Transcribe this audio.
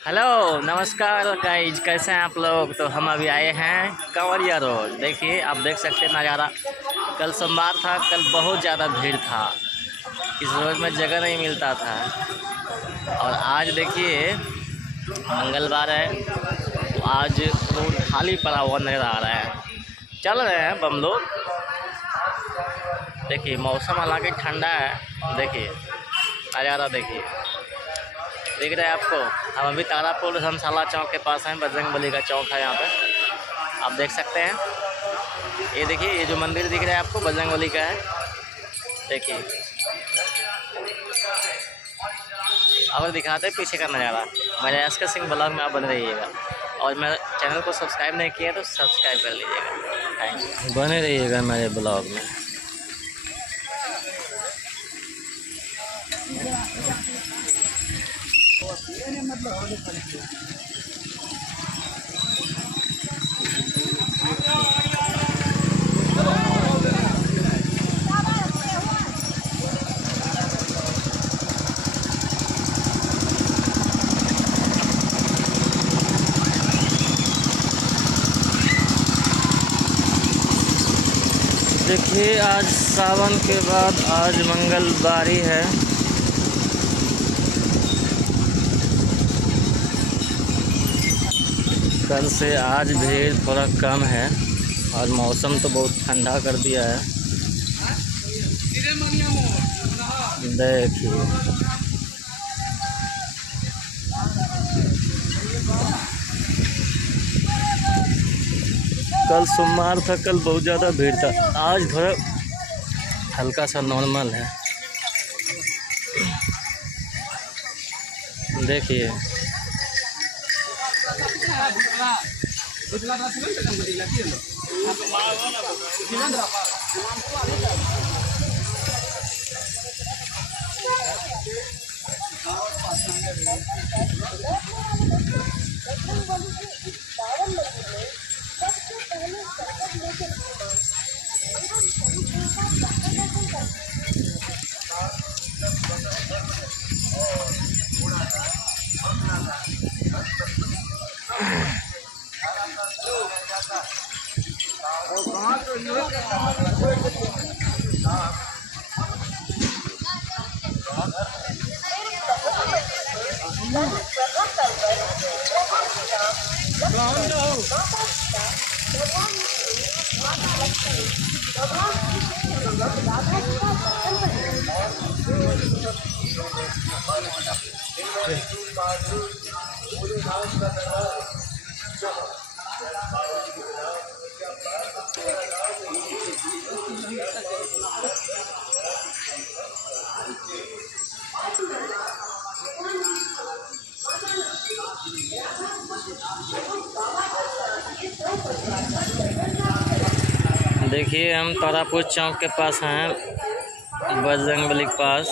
Hello नमस्कार guys, कैसे हैं आप लोग। तो हम अभी आए हैं कंवरिया रोड। देखिए, आप देख सकते हैं नज़ारा। कल सोमवार था, कल बहुत ज़्यादा भीड़ था, इस रोड में जगह नहीं मिलता था। और आज देखिए मंगलवार है, तो आज रोड खाली पड़ा हुआ नज़र आ रहा है। चल रहे हैं हम लोग। देखिए मौसम हालांकि ठंडा है। देखिए नज़ारा देखिए, दिख रहा है आपको। हम अभी तारापुर धर्मशाला चौक के पास हैं। बजरंगबली का चौक है यहाँ पे, आप देख सकते हैं। ये देखिए, ये जो मंदिर दिख रहा है आपको बजरंगबली का है। देखिए और दिखाते हैं पीछे का नज़ारा। मेरे एस के सिंह ब्लॉग में आप बने रहिएगा, और मेरे चैनल को सब्सक्राइब नहीं किया तो सब्सक्राइब कर लीजिएगा। थैंक यू, बने रहिएगा मेरे ब्लॉग में। देखिए आज सावन के बाद आज मंगलवारी है। कल से आज भीड़ थोड़ा कम है, और मौसम तो बहुत ठंडा कर दिया है। देखिए कल सोमवार था, कल बहुत ज़्यादा भीड़ था। आज थोड़ा हल्का सा नॉर्मल है। देखिए देखिए हम तारापुर चौक के पास हैं, बजरंगबली के पास।